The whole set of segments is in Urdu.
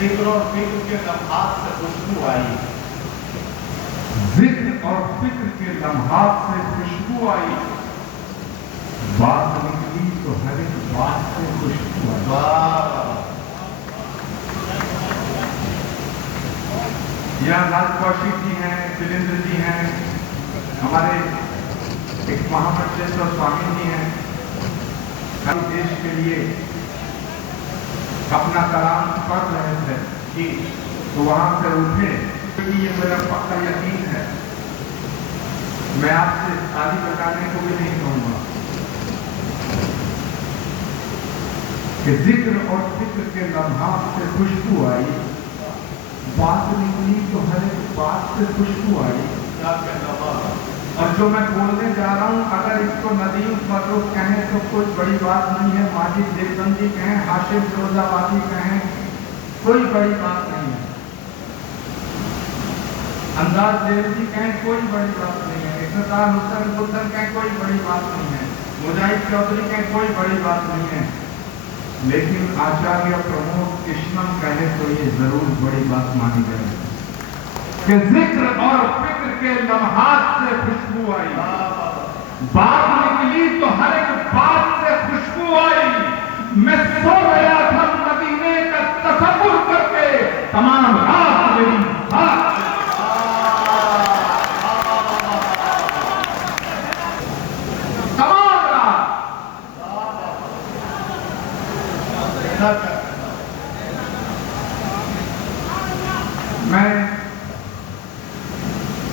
ذکر اور فکر کے لمحات سے خوشبو آئی، ذکر اور فکر کے لمحات سے خوشبو آئی، بات نکلی تو ہر ایک بات سے خوشبو آئی۔ واہ، یہاں راج کوشک جی ہیں، شیلیندر جی ہیں، ہمارے ایک مہامنڈلیشور سوامی جی ہیں، دیش کے لیے اپنا کلام پڑھ رہے تھے جی تو وہاں سے اٹھے، کیونکہ یہ میرا پکا یقین ہے، میں آپ سے تالی بجانے کو بھی نہیں کہوں گا کہ ذکر اور فکر کے لمحات سے خوشبو آئی، بات نکلی تو ہر ایک بات سے خوشبو آئی۔ کیا کہنا بابا، اور جو میں بولنے جا رہا ہوں، اگر اس کو ندیم فروخ کہیں تو کوئی بڑی بات نہیں ہے، ماجد دیوبندی کہیں، ہاشم فیروز آبادی کہیں، کوئی بڑی بات نہیں ہے، انداز دیوی کہیں کوئی بڑی بات نہیں ہے، اقتدار حسن بدن کہیں کوئی بڑی بات نہیں ہے، مجاہد چودھری کہیں کوئی بڑی بات نہیں ہے، لیکن آچاریہ پرمود کرشنم کہے تو یہ ضرور بڑی بات مانی جائے گی کہ ذکر اور فکر کے لمحات سے خوشبو آئی، بات نکلی تو ہر ایک بات سے خوشبو آئی۔ میں سو گیا تھا مدینے کا تصور کر کے، تمام رات میری بات تمام رات کیا کہنا، میں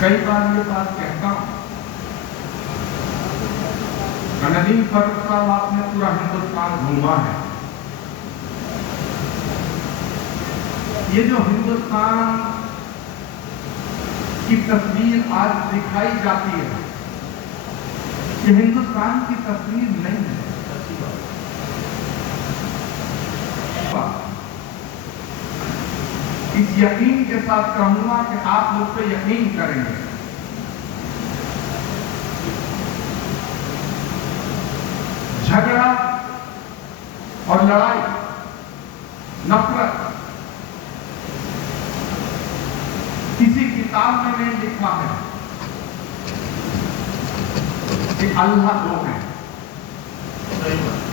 کئی بار یہ بات کہتا ہوں کہ ندیم فروخ صاحب آپ نے پورا ہندوستان گھوما ہے، یہ جو ہندوستان کی تصویر آج دکھائی جاتی ہے، یہ ہندوستان کی تصویر نہیں ہے۔ اس یقین کے ساتھ کہوں گا کہ آپ مجھ پہ یقین کریں گے، جھگڑا اور لڑائی، نفرت کسی کتاب میں نہیں لکھا ہے کہ اللہ دو ہیں، صحیح بات،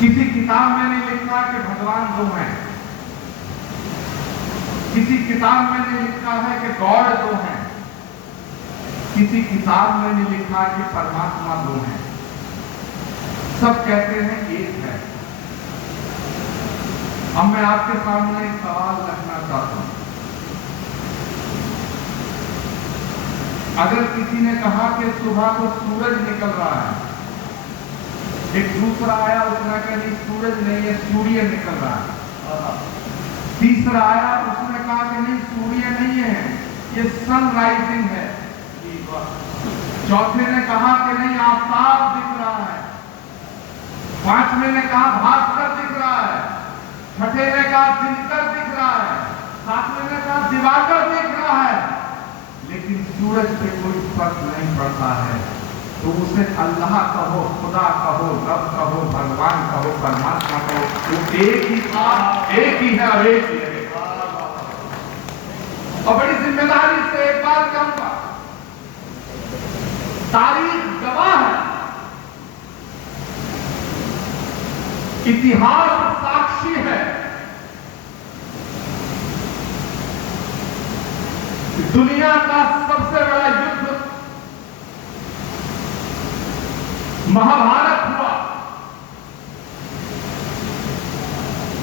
کسی کتاب میں نہیں لکھا کہ بھگوان دو ہیں، کسی کتاب میں نہیں لکھا ہے کہ گاڈ دو ہیں، کسی کتاب میں نہیں لکھا کہ پرماتما دو ہیں، سب کہتے ہیں ایک ہے۔ اب میں آپ کے سامنے ایک سوال رکھنا چاہتا ہوں، اگر کسی نے کہا کہ صبح کو سورج نکل رہا ہے، ایک دوسرا آیا اس نے کہا نہیں سورج نہیں ہے سوریہ نکل رہا ہے، تیسرا آیا اس نے کہا کہ نہیں سوریہ نہیں ہے یہ سن رائزنگ ہے، چوتھے نے کہا کہ نہیں آفتاب دکھ رہا ہے، پانچویں نے کہا بھاسکر دکھ رہا ہے، چھٹے نے کہا دنکر دکھ رہا ہے، ساتویں نے کہا دیواکر دکھ رہا ہے، لیکن سورج پہ کوئی فرق نہیں پڑتا ہے، تو اسے اللہ کہو، خدا کہو، رب کہو، بھگوان کہو، پرماتما کہو، وہ ایک ہی تھا، ایک ہی ہے اور ایک ہی ہے۔ اور بڑی ذمہ داری سے ایک بات کہوں گا، تاریخ گواہ ہے، اتہاس ساکشی ہے، دنیا کا سب سے بڑا یدھ مہابھارت ہوا،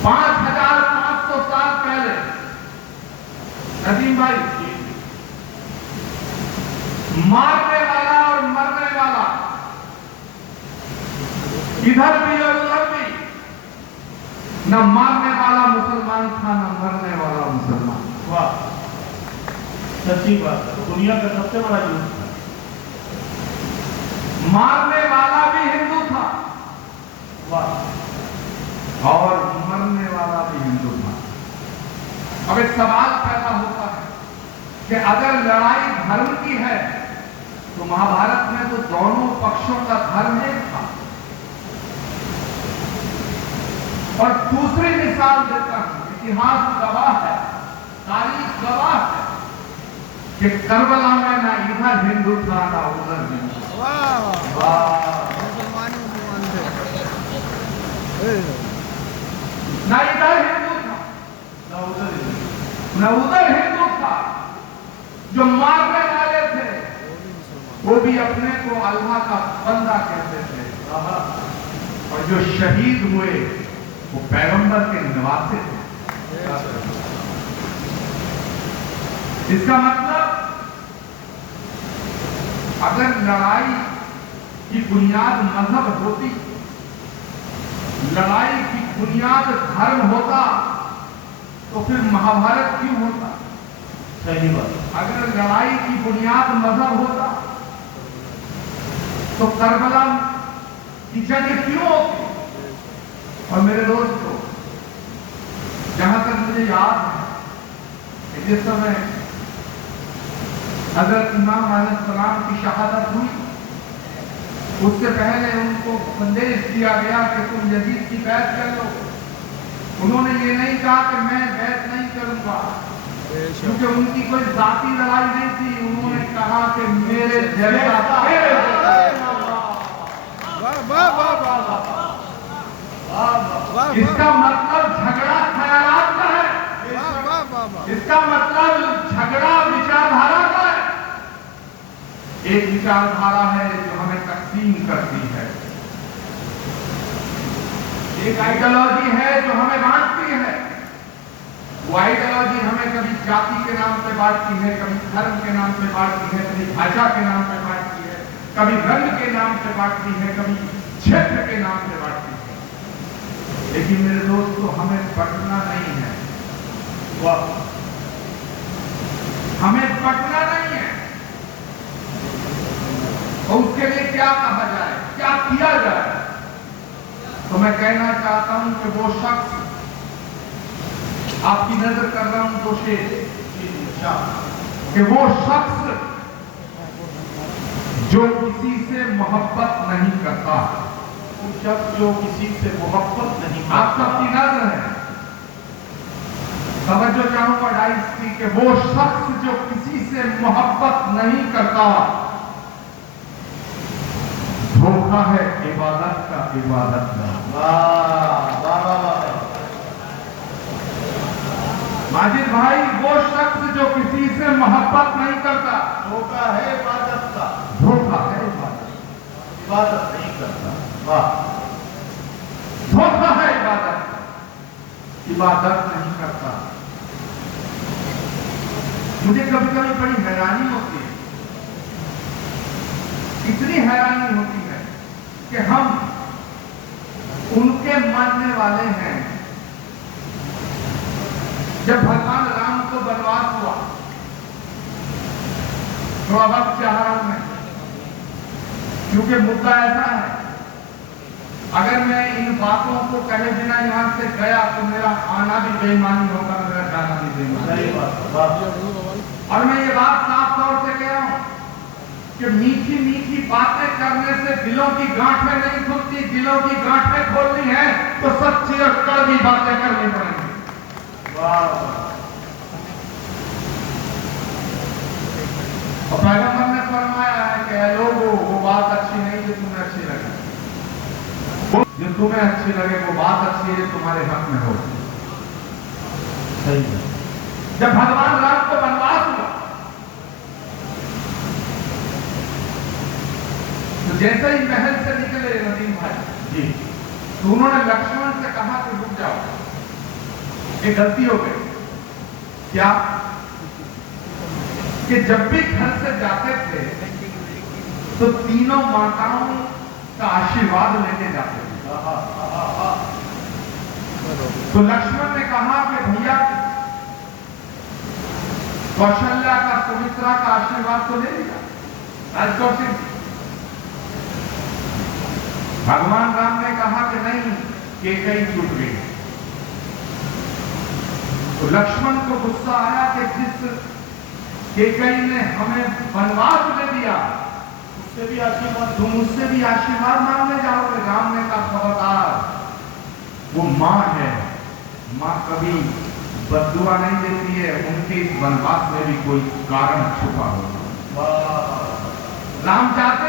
5500 سال پہلے، ندیم بھائی مارنے والا اور مرنے والا ادھر بھی اور ادھر بھی، نہ مارنے والا مسلمان تھا نہ مرنے والا مسلمان۔ واہ، سچی بات ہے، دنیا کا سب سے بڑا یدھ تھا، مارنے والا بھی ہندو تھا واہ، اور مرنے والا بھی ہندو تھا۔ اب ایک سوال پیدا ہوتا ہے کہ اگر لڑائی دھرم کی ہے تو مہابھارت میں تو دونوں پکشوں کا دھرم ایک تھا، اور دوسری مثال دیتا ہوں، اتہاس گواہ ہے، تاریخ گواہ ہے کہ کربلا میں نہ ادھر ہندو تھا نہ ادھر ہندو تھا۔ نہ ادھر ہندو تھا نہ ادھر ہندو تھا۔ جو مارنے والے تھے وہ بھی اپنے کو اللہ کا بندہ کہتے تھے، اور جو شہید ہوئے وہ پیغمبر کے نواسے تھے۔ اس کا مطلب اگر لڑائی کی بنیاد مذہب ہوتی، لڑائی کی بنیاد دھرم ہوتا، تو پھر مہابھارت کیوں ہوتا؟ صحیح بات۔ اگر لڑائی کی بنیاد مذہب ہوتا تو کربلا کی جنگ کیوں ہوتی؟ اور میرے دوستو، جہاں تک مجھے یاد ہے کہ جس سمے حضرت امام علیہ السلام کی شہادت ہوئی، اس سے پہلے ان کو سندیش دیا گیا کہ تم یزید کی بیعت کر لو۔ انہوں نے یہ نہیں کہا کہ میں بیعت نہیں کروں گا، کیونکہ ان کی کوئی ذاتی لڑائی نہیں تھی۔ انہوں نے کہا کہ میرے جیسا اس کا مطلب جھگڑا خیالات کا ہے، اس کا مطلب جھگڑا وچاردھارا کا ہے۔ ایک وچاردھارا ہے جو ہمیں تقسیم کرتی ہے، ایک آئیڈیالوجی ہے جو ہمیں بانٹتی ہے۔ وہ آئیڈیالوجی ہمیں کبھی جاتی کے نام پہ بانٹتی ہے، کبھی دھرم کے نام پہ بانٹتی ہے، کبھی بھاشا کے نام پہ بانٹتی ہے، کبھی رنگ کے نام پہ بانٹتی ہے، کبھی چھیتر کے نام پہ بانٹتی ہے۔ لیکن میرے دوستو، ہمیں بٹنا نہیں ہے، ہمیں بٹنا نہیں ہے۔ اور اس کے لیے کیا کہا جائے، کیا کیا جائے؟ تو میں کہنا چاہتا ہوں کہ وہ شخص، آپ کی نظر کر رہا ہوں تو کہ وہ شخص جو کسی سے محبت نہیں کرتا، وہ شخص جو کسی سے محبت نہیں کرتا، آپ سب کی نظر ہے، توجہ چاہوں گا ڈائس کی، کہ وہ شخص جو کسی سے محبت نہیں کرتا، دھوکہ ہے عبادت کا، عبادت کا۔ ماجد بھائی، وہ شخص جو کسی سے محبت نہیں کرتا، دھوکہ ہے عبادت کا، دھوکہ ہے عبادت، عبادت نہیں کرتا۔ واہ، دھوکہ ہے عبادت، عبادت نہیں کرتا۔ مجھے کبھی کبھی بڑی حیرانی ہوتی ہے، اتنی حیرانی ہوتی ہے کہ ہم ان کے ماننے والے ہیں۔ جب بھگوان رام کو بنواس ہوا، تھوڑا وقت چاہ رہا ہوں میں، کیونکہ مدعا ایسا ہے، اگر میں ان باتوں کو کہے بنا یہاں سے گیا تو میرا آنا بھی بے ایمانی ہوگا، میرا جانا بھی بے ایمانی۔ اور میں یہ بات صاف طور سے کہہ رہا ہوں کہ میٹھی میٹھی باتیں کرنے سے دلوں کی گانٹھیں نہیں کھلتی، دلوں کی گانٹھیں کھولنی ہیں تو سچی اور کڑوی باتیں کرنی پڑیں گی۔ اور پیغمبر نے فرمایا ہے کہ اے لوگو، وہ بات اچھی نہیں جو تمہیں اچھی لگے، جو تمہیں اچھی لگے وہ بات اچھی ہے تمہارے حق میں ہو۔ صحیح ہے۔ جب بھگوان رام کو بنواس ہوا تو جیسے ہی محل سے نکلے ندیم بھائی جی، تو انہوں نے لکشمن سے کہا کہ رک جاؤ، یہ غلطی ہو گئی۔ کیا کہ جب بھی گھر سے جاتے تھے تو تینوں ماتاؤں کا آشیرواد لے کے جاتے تھے۔ تو لکشمن نے کہا کہ بھیا، کوشلیہ کا، سمترا کا آشیرواد تو لے لیا، راجکوشل۔ بھگوان رام نے کہا کہ نہیں، کیکئی چھوٹ گئی۔ تو لکشمن کو غصہ آیا کہ جس کیکئی نے ہمیں بنواس دے دیا، اس سے بھی آشیرواد، تم اس سے بھی آشیرواد مانگنے جاؤ گے۔ رام نے کہا خبردار، وہ ماں ہے. ماں کبھی بددعا نہیں دیتی ہے. ان کے اس بنواس میں بھی کوئی کارن چھپا ہوتا ہے. واہ رام چاہتے